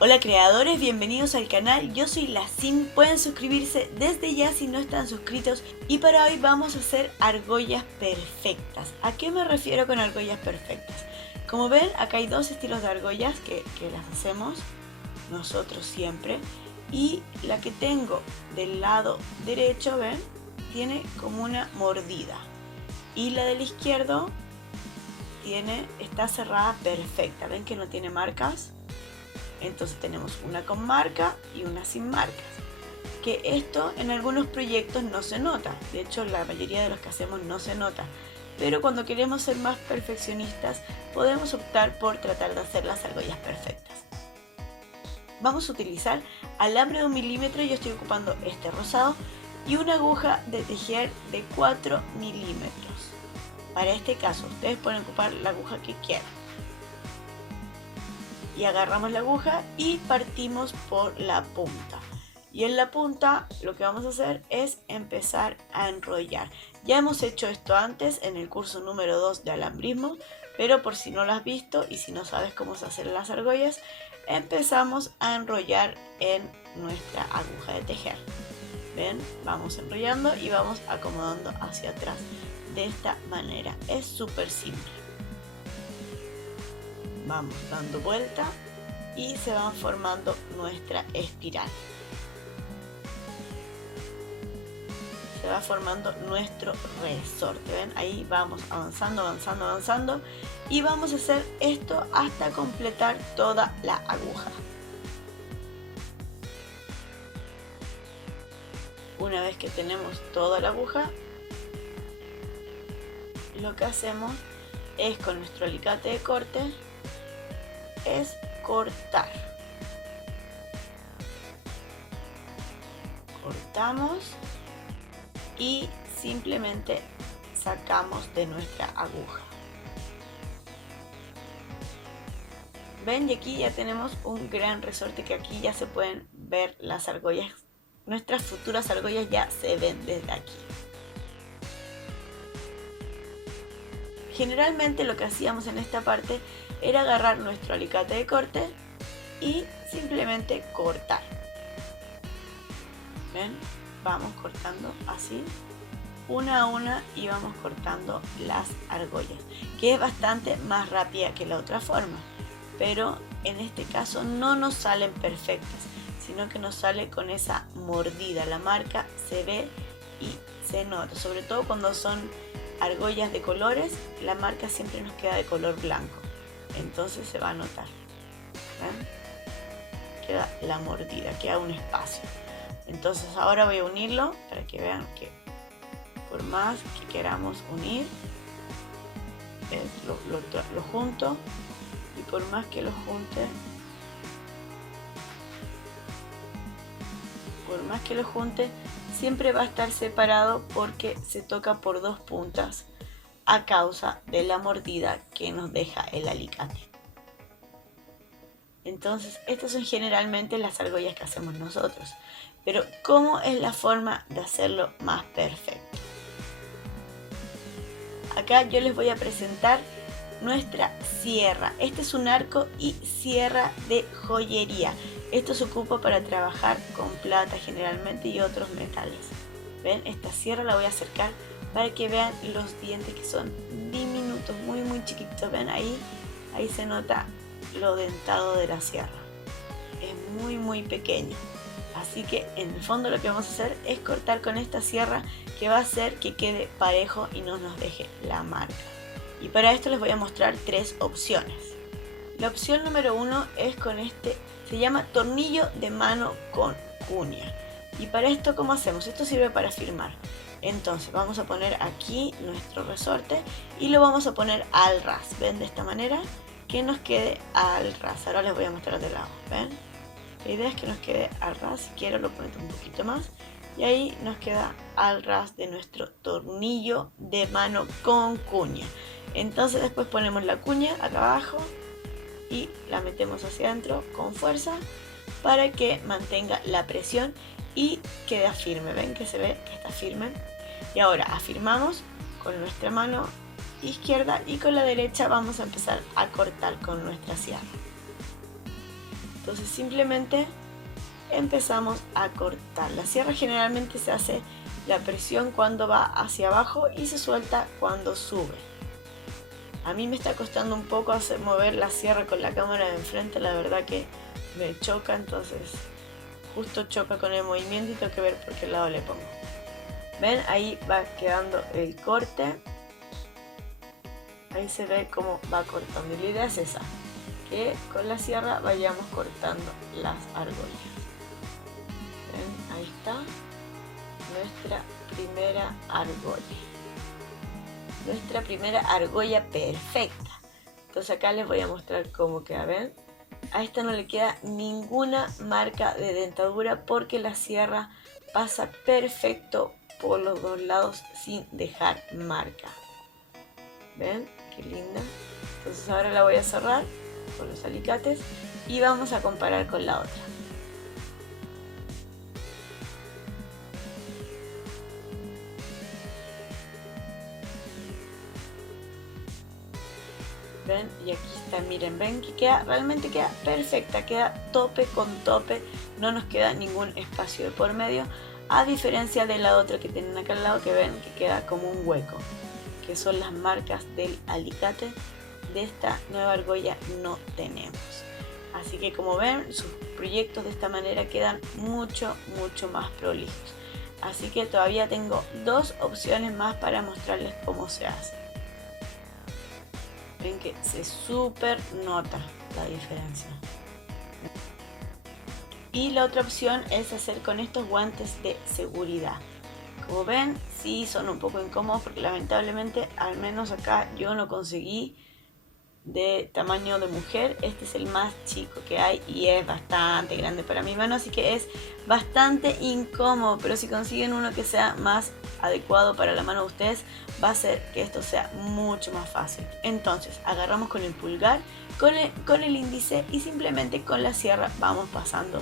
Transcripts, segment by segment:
Hola creadores, bienvenidos al canal, yo soy la Sim, pueden suscribirse desde ya si no están suscritos y para hoy vamos a hacer argollas perfectas. ¿A qué me refiero con argollas perfectas? Como ven, acá hay dos estilos de argollas que las hacemos nosotros siempre y la que tengo del lado derecho, ven, tiene como una mordida y la del izquierdo está cerrada perfecta, ven que no tiene marcas. Entonces tenemos una con marca y una sin marcas, que esto en algunos proyectos no se nota, de hecho la mayoría de los que hacemos no se nota, pero cuando queremos ser más perfeccionistas podemos optar por tratar de hacer las argollas perfectas. Vamos a utilizar alambre de 1 milímetro, yo estoy ocupando este rosado, y una aguja de tejer de 4 milímetros. Para este caso ustedes pueden ocupar la aguja que quieran. Y agarramos la aguja y partimos por la punta, y en la punta lo que vamos a hacer es empezar a enrollar. Ya hemos hecho esto antes en el curso número 2 de alambrismo, pero por si no lo has visto y si no sabes cómo se hacen las argollas, empezamos a enrollar en nuestra aguja de tejer. Ven, vamos enrollando y vamos acomodando hacia atrás de esta manera, es súper simple. Vamos dando vuelta y se van formando nuestra espiral. Se va formando nuestro resorte. ¿Ven? Ahí vamos avanzando, avanzando, avanzando. Y vamos a hacer esto hasta completar toda la aguja. Una vez que tenemos toda la aguja, lo que hacemos es con nuestro alicate de corte es cortar. Cortamos y simplemente sacamos de nuestra aguja. Ven, y aquí ya tenemos un gran resorte, que aquí ya se pueden ver las argollas. Nuestras futuras argollas ya se ven desde aquí. Generalmente lo que hacíamos en esta parte era agarrar nuestro alicate de corte y simplemente cortar. ¿Ven? Vamos cortando así, una a una, y vamos cortando las argollas, que es bastante más rápida que la otra forma, pero en este caso no nos salen perfectas, sino que nos sale con esa mordida. La marca se ve y se nota, sobre todo cuando son argollas de colores, la marca siempre nos queda de color blanco, entonces se va a notar. ¿Ven? Queda la mordida, queda un espacio. Entonces ahora voy a unirlo para que vean que por más que queramos unir, lo junto, y por más que lo junte, siempre va a estar separado porque se toca por dos puntas a causa de la mordida que nos deja el alicate. Entonces estas son generalmente las argollas que hacemos nosotros, pero ¿cómo es la forma de hacerlo más perfecto? Acá yo les voy a presentar nuestra sierra. Este es un arco y sierra de joyería. Esto se ocupa para trabajar con plata generalmente y otros metales. ¿Ven? Esta sierra la voy a acercar para que vean los dientes, que son diminutos, muy muy chiquitos. ¿Ven? Ahí se nota lo dentado de la sierra. Es muy muy pequeño. Así que en el fondo lo que vamos a hacer es cortar con esta sierra, que va a hacer que quede parejo y no nos deje la marca. Y para esto les voy a mostrar tres opciones. La opción número 1 es con este, se llama tornillo de mano con cuña. Y para esto, ¿cómo hacemos? Esto sirve para firmar. Entonces vamos a poner aquí nuestro resorte y lo vamos a poner al ras. ¿Ven? De esta manera, que nos quede al ras. Ahora les voy a mostrar de lado. ¿Ven? La idea es que nos quede al ras. Si quiero lo pongo un poquito más. Y ahí nos queda al ras de nuestro tornillo de mano con cuña. Entonces después ponemos la cuña acá abajo y la metemos hacia adentro con fuerza para que mantenga la presión y queda firme. Ven que se ve que está firme. Y ahora afirmamos con nuestra mano izquierda y con la derecha vamos a empezar a cortar con nuestra sierra. Entonces simplemente empezamos a cortar. La sierra generalmente se hace la presión cuando va hacia abajo y se suelta cuando sube. A mí me está costando un poco mover la sierra con la cámara de enfrente, la verdad que me choca, entonces justo choca con el movimiento y tengo que ver por qué lado le pongo. ¿Ven? Ahí va quedando el corte. Ahí se ve cómo va cortando. Y la idea es esa, que con la sierra vayamos cortando las argollas. ¿Ven? Ahí está nuestra primera argolla. Nuestra primera argolla perfecta. Entonces acá les voy a mostrar cómo queda. ¿Ven? A esta no le queda ninguna marca de dentadura porque la sierra pasa perfecto por los dos lados sin dejar marca. ¿Ven? Qué linda. Entonces ahora la voy a cerrar con los alicates y vamos a comparar con la otra. ¿Ven? Y aquí está, miren, ven que realmente queda perfecta, queda tope con tope, no nos queda ningún espacio de por medio, a diferencia de la otra que tienen acá al lado, que ven que queda como un hueco, que son las marcas del alicate. De esta nueva argolla no tenemos. Así que como ven, sus proyectos de esta manera quedan mucho más prolijos. Así que todavía tengo dos opciones más para mostrarles cómo se hace. Ven que se súper nota la diferencia. Y la otra opción es hacer con estos guantes de seguridad. Como ven, sí son un poco incómodos porque lamentablemente, al menos acá yo no conseguí de tamaño de mujer. Este es el más chico que hay y es bastante grande para mi mano, así que es bastante incómodo, pero si consiguen uno que sea más adecuado para la mano de ustedes, va a hacer que esto sea mucho más fácil. Entonces agarramos con el pulgar, con el índice y simplemente con la sierra vamos pasando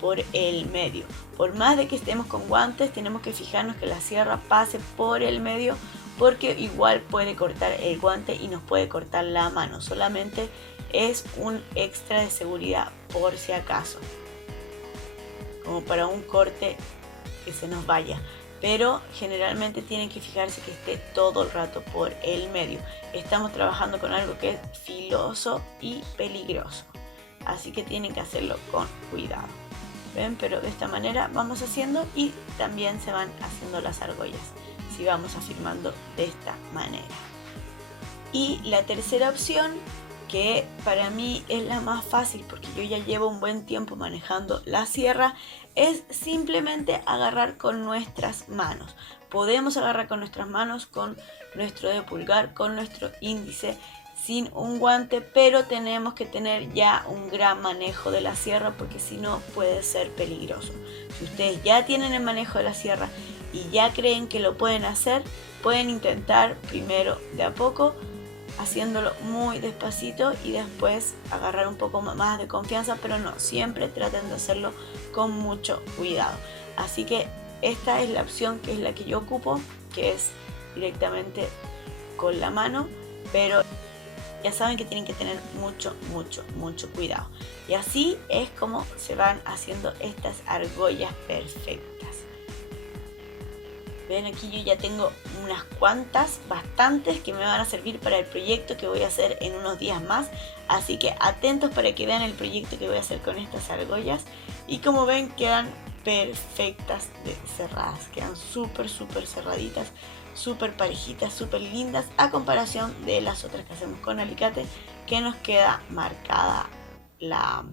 por el medio. Por más de que estemos con guantes, tenemos que fijarnos que la sierra pase por el medio, porque igual puede cortar el guante y nos puede cortar la mano. Solamente es un extra de seguridad por si acaso, como para un corte que se nos vaya. Pero generalmente tienen que fijarse que esté todo el rato por el medio. Estamos trabajando con algo que es filoso y peligroso, así que tienen que hacerlo con cuidado. ¿Ven? Pero de esta manera vamos haciendo y también se van haciendo las argollas si vamos afirmando de esta manera. Y la tercera opción, que para mí es la más fácil porque yo ya llevo un buen tiempo manejando la sierra, es simplemente agarrar con nuestras manos. Podemos agarrar con nuestras manos, con nuestro dedo pulgar, con nuestro índice, sin un guante, pero tenemos que tener ya un gran manejo de la sierra porque si no puede ser peligroso. Si ustedes ya tienen el manejo de la sierra y ya creen que lo pueden hacer, pueden intentar primero de a poco, haciéndolo muy despacito y después agarrar un poco más de confianza, pero no, siempre traten de hacerlo con mucho cuidado. Así que esta es la opción que es la que yo ocupo, que es directamente con la mano, pero ya saben que tienen que tener mucho cuidado. Y así es como se van haciendo estas argollas perfectas. Ven, aquí yo ya tengo unas cuantas, bastantes, que me van a servir para el proyecto que voy a hacer en unos días más. Así que atentos para que vean el proyecto que voy a hacer con estas argollas. Y como ven, quedan perfectas cerradas. Quedan súper cerraditas, súper parejitas, súper lindas, a comparación de las otras que hacemos con alicate, que nos queda marcada la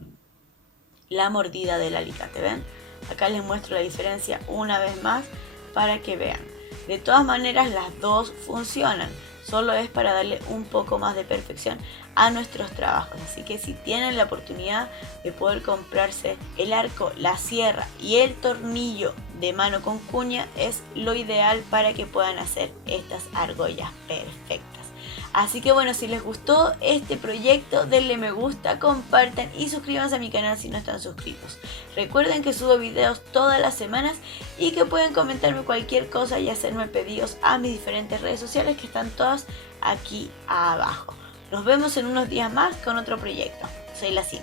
mordida del alicate. ¿Ven? Acá les muestro la diferencia una vez más, para que vean. De todas maneras las dos funcionan, solo es para darle un poco más de perfección a nuestros trabajos. Así que si tienen la oportunidad de poder comprarse el arco, la sierra y el tornillo de mano con cuña, es lo ideal para que puedan hacer estas argollas perfectas. Así que bueno, si les gustó este proyecto, denle me gusta, compartan y suscríbanse a mi canal si no están suscritos. Recuerden que subo videos todas las semanas y que pueden comentarme cualquier cosa y hacerme pedidos a mis diferentes redes sociales, que están todas aquí abajo. Nos vemos en unos días más con otro proyecto. Soy la Sim.